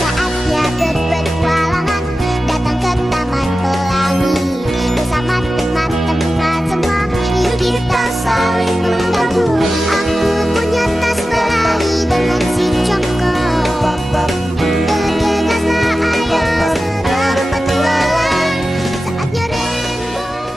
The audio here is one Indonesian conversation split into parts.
Saatnya berpetualangan, datang ke Taman Pelangi. Bersama teman-teman semua, yuk kita saling membantu. Aku punya tas berlari dengan si Joko. Bergegaslah ayo berpetualang. Saatnya rainbow.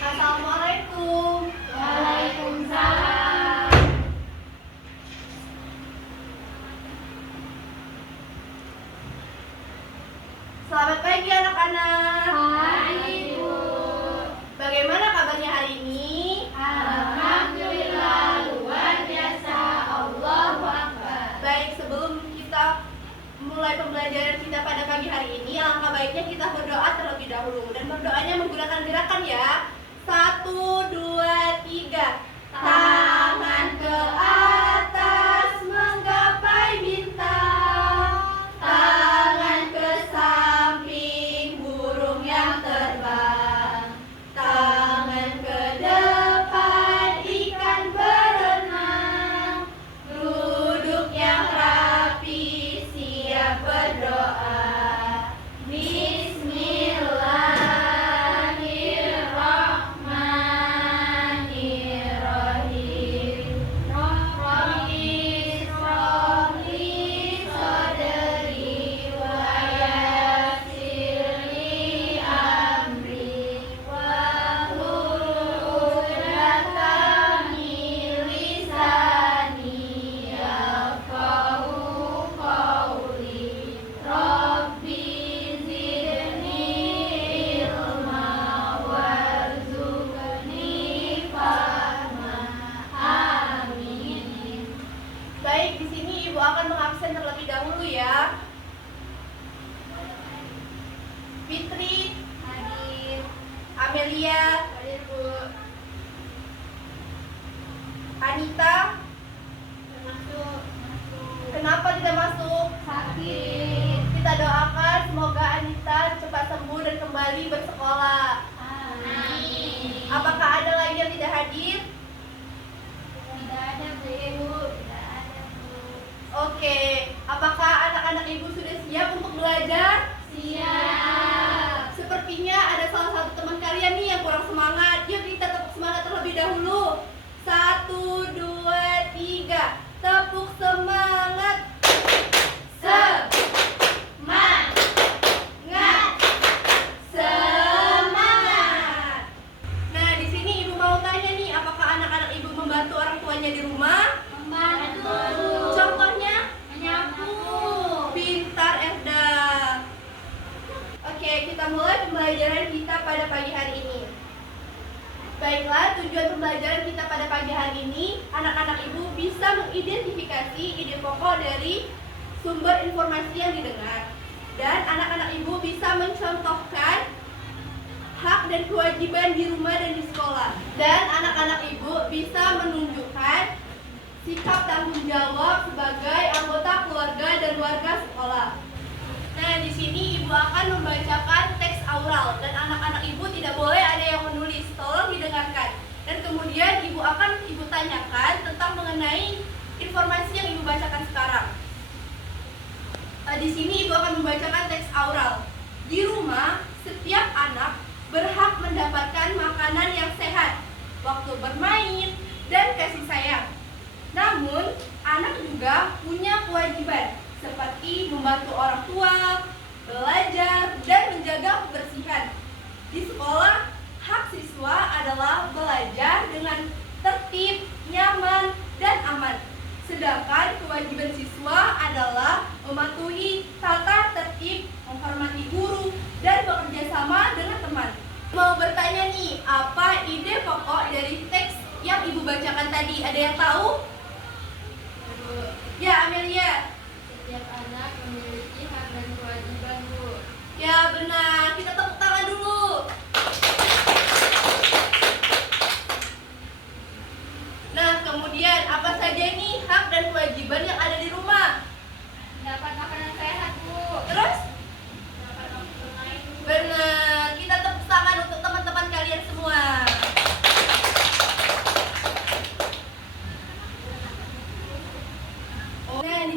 Assalamualaikum. Waalaikumsalam. Selamat pagi anak-anak. Pagi, Bu. Bagaimana kabarnya hari ini? Alhamdulillah, luar biasa. Allahu Akbar. Baik, sebelum kita mulai pembelajaran kita pada pagi hari ini, alangkah baiknya kita berdoa terlebih dahulu. Dan berdoanya menggunakan gerakan ya. 1, 2, 3. Tangan ke atas menggapai bintang. Tangan ke samping burung yang terbang. Tangan ke depan ikan berenang. Duduk yang rapi siap berdoa. Bismillahirrahmanirrahim. Rabbi shrahli sadri wa yassirli amri wahlul 'uqdatam min lisani yafqahu qawli. Rabbi zidni ilma warzuqni fahma. Amin. Baik, di sini Ibu akan mengabsen terlebih dahulu ya. Fitri hadir. Amelia hadir, Bu. Anita masuk. Kenapa tidak masuk? Sakit. Kita doakan semoga Anita cepat sembuh dan kembali bersekolah. Amin. Apakah ada lagi yang tidak hadir? Tidak ada, Bu. Tidak ada, Bu. Oke, apakah anak-anak Ibu sudah siap untuk belajar? Siap. Sepertinya ada salah satu teman kalian nih yang kurang semangat. Yuk kita tepuk semangat terlebih dahulu. 1, 2, 3. Tepuk semangat. Semangat. Semangat. Nah, di sini Ibu mau tanya nih, apakah anak-anak Ibu membantu orang tuanya di rumah? Membantu. Contohnya? Menyapu. Pintar Erda. Oke, kita mulai pembelajaran kita pada pagi hari ini. Baiklah, tujuan pembelajaran kita pada pagi hari ini, anak-anak Ibu bisa mengidentifikasi ide pokok dari sumber informasi yang didengar. Dan anak-anak Ibu bisa mencontohkan hak dan kewajiban di rumah dan di sekolah. Dan anak-anak Ibu bisa menunjukkan sikap tanggung jawab sebagai anggota keluarga dan warga sekolah. Nah, di sini Ibu akan membacakan teks aural dan anak-anak Ibu tidak boleh ada yang menulis. Tolong didengarkan. Dan kemudian Ibu tanyakan tentang mengenai informasi yang Ibu bacakan sekarang. Di sini Ibu akan membacakan teks aural. Di rumah, setiap anak berhak mendapatkan makanan yang sehat, waktu bermain, dan kasih sayang. Namun, anak juga punya kewajiban seperti membantu orang tua, belajar, dan menjaga kebersihan. Di sekolah, hak siswa adalah belajar dengan tertib, nyaman, dan aman. Sedangkan kewajiban siswa adalah mematuhi tata tertib, menghormati guru, dan bekerja sama dengan teman. Mau bertanya nih, apa ide pokok dari teks yang Ibu bacakan tadi? Ada yang tahu? Ya, Amelia. Setiap anak memiliki hak dan kewajiban, Bu. Ya, benar. Kita tepuk tangan dulu. Nah, kemudian apa saja nih hak dan kewajiban yang ada di rumah? Dapat makanan sehat, Bu. Terus? Dapat waktu bermain, Bu. Benar. Kita tepuk tangan untuk teman-teman kalian semua.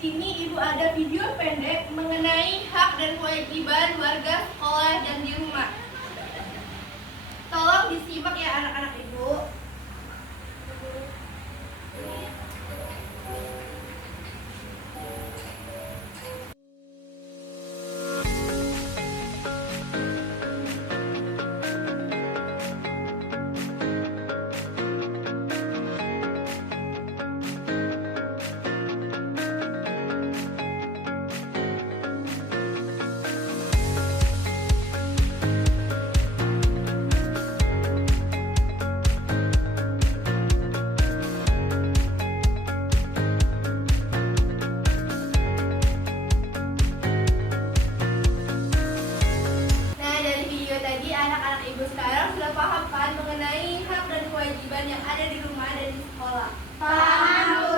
sini Ibu ada video pendek mengenai hak dan kewajiban warga sekolah dan di rumah. Tolong disimak ya anak-anak Ibu. Anak-anak Ibu sekarang sudah paham kan mengenai hak dan kewajiban yang ada di rumah dan di sekolah? Paham, Bu.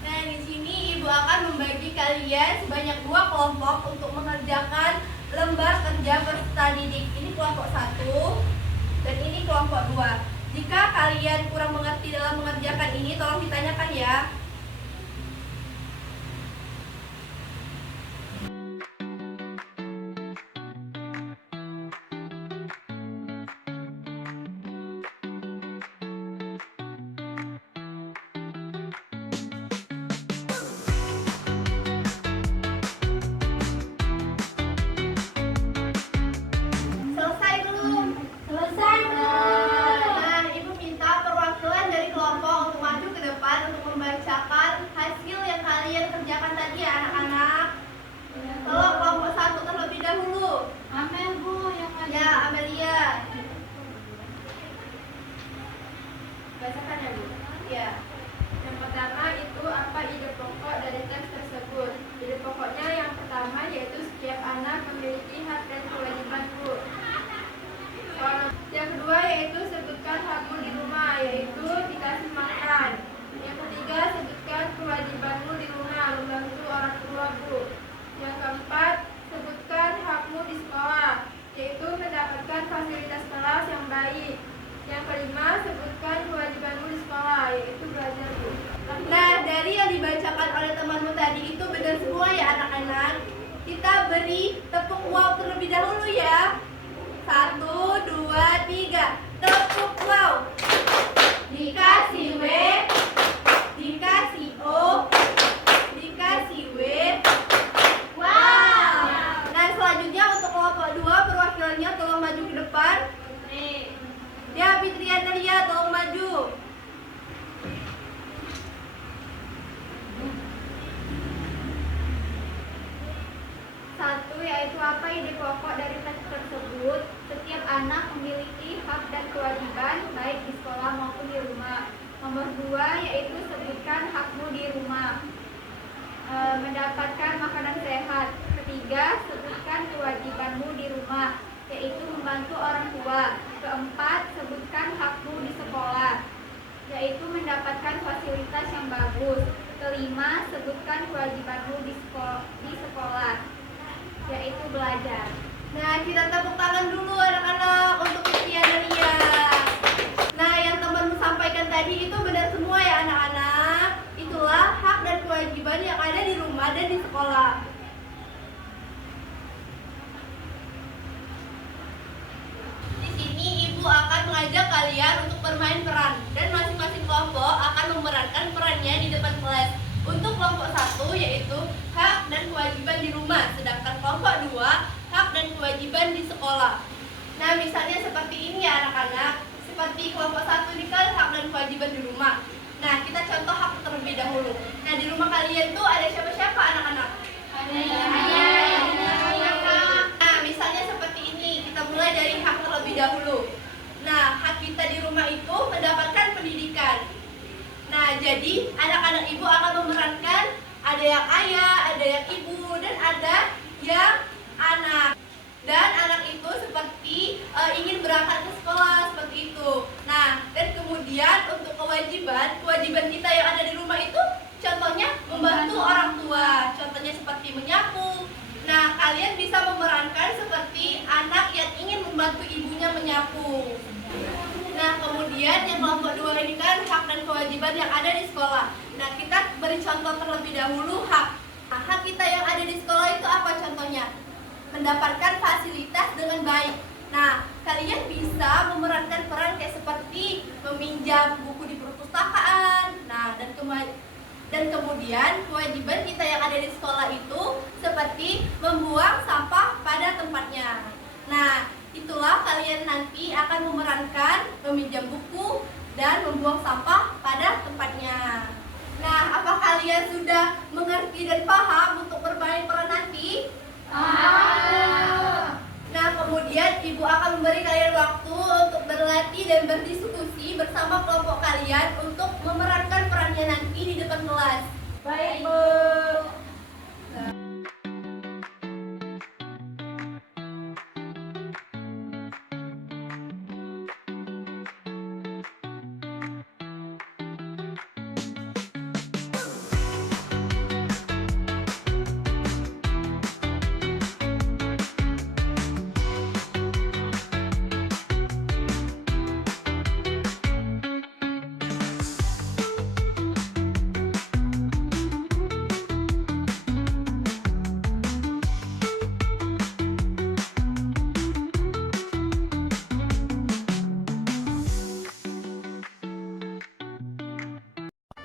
Nah, di sini Ibu akan membagi kalian sebanyak 2 kelompok untuk mengerjakan lembar kerja peserta didik. Ini kelompok 1 dan ini kelompok 2. Jika kalian kurang mengerti dalam mengerjakan ini, tolong ditanyakan ya. Selesai belum? Selesai, Bu. Nah, Ibu minta perwakilan dari kelompok untuk maju ke depan untuk membacakan hasil yang kalian kerjakan tadi ya anak-anak. Tolong kelompok 1 terlebih dahulu. Amel, Bu, yang ada. Ya, Amelia. Bacakan ya, Bu. Ya. Yang pertama itu apa ide pokok dari teks tersebut? Ide pokoknya yang pertama yaitu setiap anak memiliki hak dan kewajiban, Bu. Yang kedua yaitu sebutkan hakmu di rumah, yaitu dikasih makan. Yang ketiga sebutkan kewajibanmu di rumah, membantu orang tua, Bu. Yang keempat sebutkan hakmu di sekolah, yaitu mendapatkan fasilitas kelas yang baik. Yang kelima sebutkan kewajibanmu di sekolah, yaitu belajar, Bu. Nah, dari yang dibacakan oleh temanmu tadi itu benar semua ya anak-anak. Kita beri tepuk wow terlebih dahulu ya. 1, 2, 3. Tepuk wow. Dikasih W, dikasih O, dikasih W. Wow. Nah, selanjutnya untuk kelompok 2 perwakilannya tolong maju ke depan. Ya, Fitri Analia tolong maju. Satu, yaitu apa ide pokok dari teks tersebut? Setiap anak memiliki hak dan kewajiban baik di sekolah maupun di rumah. Nomor 2, yaitu sebutkan hakmu di rumah. Mendapatkan makanan sehat. Ketiga, sebutkan kewajibanmu di rumah, yaitu membantu orang tua. Keempat, sebutkan hakmu di sekolah, yaitu mendapatkan fasilitas yang bagus. Kelima, sebutkan kewajibanmu di sekolah, yaitu belajar. Nah, kita tepuk tangan dulu anak-anak untuk Fitri Analia. Nah, yang temanmu sampaikan tadi itu benar semua ya anak-anak. Itulah hak dan kewajiban yang ada di rumah dan di sekolah. Di sini Ibu akan mengajak kalian untuk bermain peran dan masing-masing kelompok akan memerankan perannya di depan kelas. Untuk kelompok 1 yaitu hak dan kewajiban di rumah, sedangkan kelompok 2 hak dan kewajiban di sekolah. Nah, misalnya seperti ini ya anak-anak. Seperti kelompok 1 ini kan hak dan kewajiban di rumah. Nah, kita contoh hak terlebih dahulu. Nah, di rumah kalian tuh ada siapa-siapa anak-anak? Nah, misalnya seperti ini. Kita mulai dari hak terlebih dahulu. Nah, hak kita di rumah itu mendapatkan pendidikan. Nah, jadi anak-anak Ibu akan memerankan ada yang ayah, ada yang ibu, dan ada yang anak. Dan anak itu seperti ingin berangkat ke sekolah seperti itu. Nah, dan kemudian untuk kewajiban kita yang ada di rumah itu contohnya membantu orang tua. Contohnya seperti menyapu. Nah, kalian bisa memerankan seperti anak yang ingin membantu ibunya menyapu. Nah, kemudian yang kelompok 2 ini kan hak dan kewajiban yang ada di sekolah. Nah, kita beri contoh terlebih dahulu hak. Nah, hak kita yang ada di sekolah itu apa contohnya? Mendapatkan fasilitas dengan baik. Nah, kalian bisa memerankan peran kayak seperti meminjam buku di perpustakaan. Nah, dan kemudian kewajiban kita yang ada di sekolah itu seperti membuang sampah pada tempatnya. Nah, itulah kalian nanti akan memerankan meminjam buku dan membuang sampah pada tempatnya. Nah, apa kalian sudah mengerti dan paham untuk bermain peran nanti? Nah, kemudian Ibu akan memberi kalian waktu untuk berlatih dan berdiskusi bersama kelompok kalian untuk memerankan perannya nanti di depan kelas. Baik, Bu.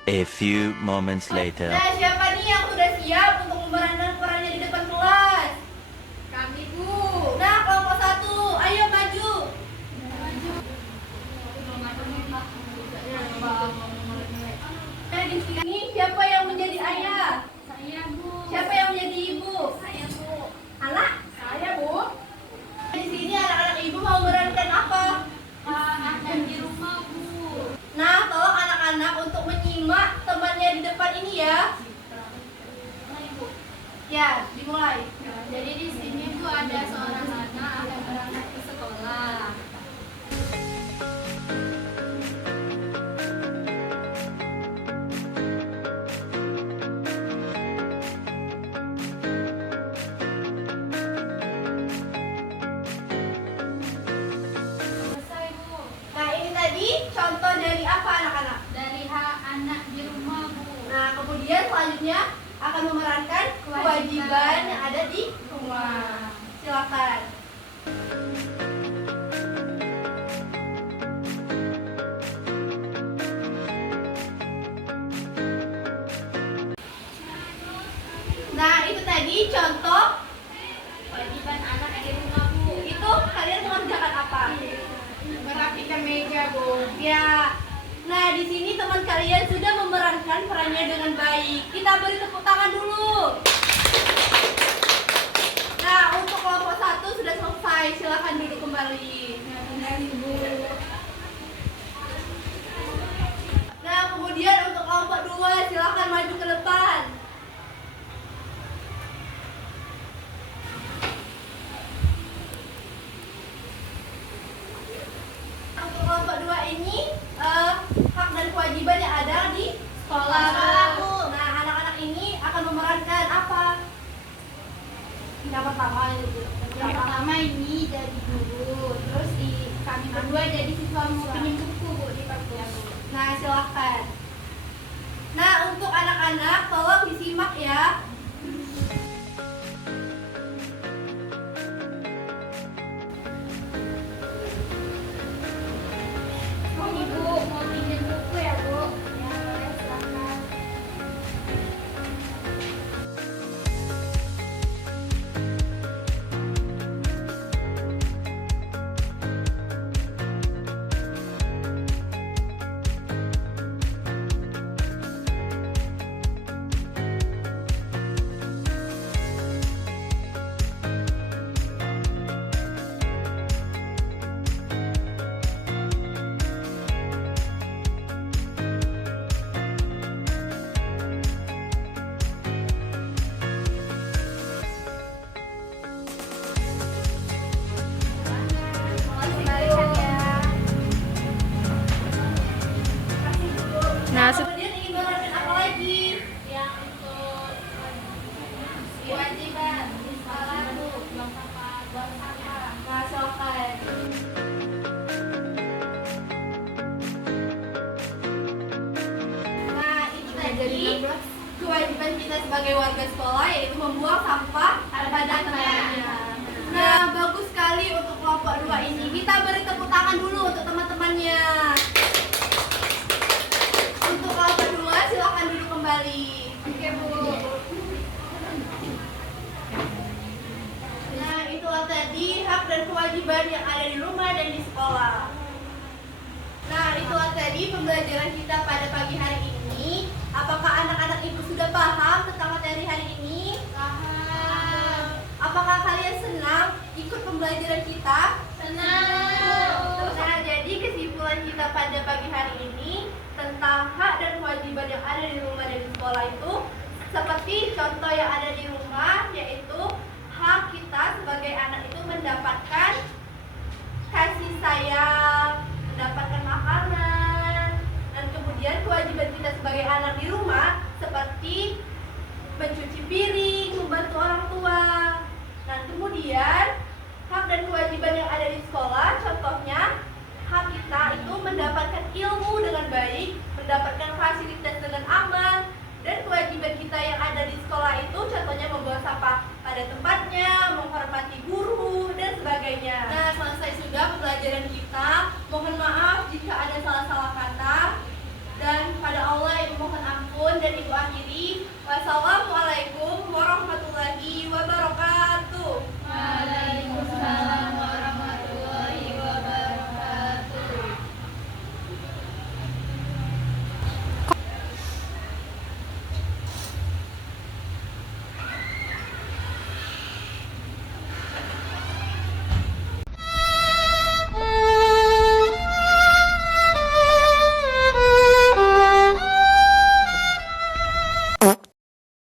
A few moments later. Nah, siapa nih yang sudah siap untuk memerankan perannya di depan kelas? Kami, Bu. Nah, kelompok 1, ayo maju. Nah, di sini siapa yang menjadi ayah? Saya, Bu. Siapa yang menjadi ibu? Saya, Bu. Anak? Saya, Bu. Di sini anak-anak ibu mau memerankan apa? Ada di rumah, Bu. Nah, tolong anak-anak untuk menyimak temannya di depan ini ya. Ya, dimulai. Jadi di sini, Bu, ada seorang anak akan berangkat ke sekolah. Selesai, Bu. Nah, ini tadi contoh dari apa anak-anak? Dari hak anak di rumah, Bu. Nah, kemudian selanjutnya akan memerankan kewajiban yang ada di rumah. Silakan. Nah, itu tadi contoh Kewajiban anak di rumah, Bu. itu kalian mengerjakan apa? Merapikan meja, Bu. Ya. Nah, di sini teman kalian sudah memerankan perannya dengan baik. Kita beri tepuk tangan dulu. Nah, untuk kelompok 1 sudah selesai. Silakan duduk kembali. Nah, kemudian untuk kelompok 2 silakan maju ke depan. Untuk kelompok 2 ini hak dan kewajiban yang ada di sekolah. Nah, anak-anak ini akan memerankan apa? Yang pertama ini jadi guru, terus kami berdua jadi siswa mau pinjam buku, Bu, di perpustakaan, Bu. Nah, silakan. Nah, untuk anak-anak tolong disimak ya. Ibu mau pinjam buku ya, Bu? Ya, boleh, silakan. Nah, kemudian ingin memerankan apa lagi? Yang untuk kewajiban di sekolah, Bu, buang sampah. Nah, silakan. Nah, itu tadi kewajiban kita sebagai warga sekolah yaitu membuang sampah pada tempatnya. Nah, bagus sekali untuk kelompok 2 ini. Kita beri tepuk tangan dulu untuk teman-temannya. Untuk kelompok 2 silakan duduk kembali. Oke, Bu. Nah, itulah tadi hak dan kewajiban yang ada di rumah dan di sekolah. Nah, itulah tadi pembelajaran kita pada pagi hari ini. Apakah anak-anak ibu sudah paham tentang materi hari ini? Paham. Apakah kalian senang ikut pembelajaran kita? Senang. Nah, jadi kesimpulan kita pada pagi hari ini tentang hak dan kewajiban yang ada di rumah dan di sekolah itu seperti contoh yang ada di rumah, yaitu hak kita sebagai anak itu mendapatkan kasih sayang, mendapatkan makanan, dan kemudian kewajiban kita sebagai anak di rumah seperti mencuci piring, membantu orang tua. Dan kemudian hak dan kewajiban yang ada di sekolah, contohnya hak kita itu mendapatkan ilmu dengan baik, mendapatkan fasilitas dengan aman,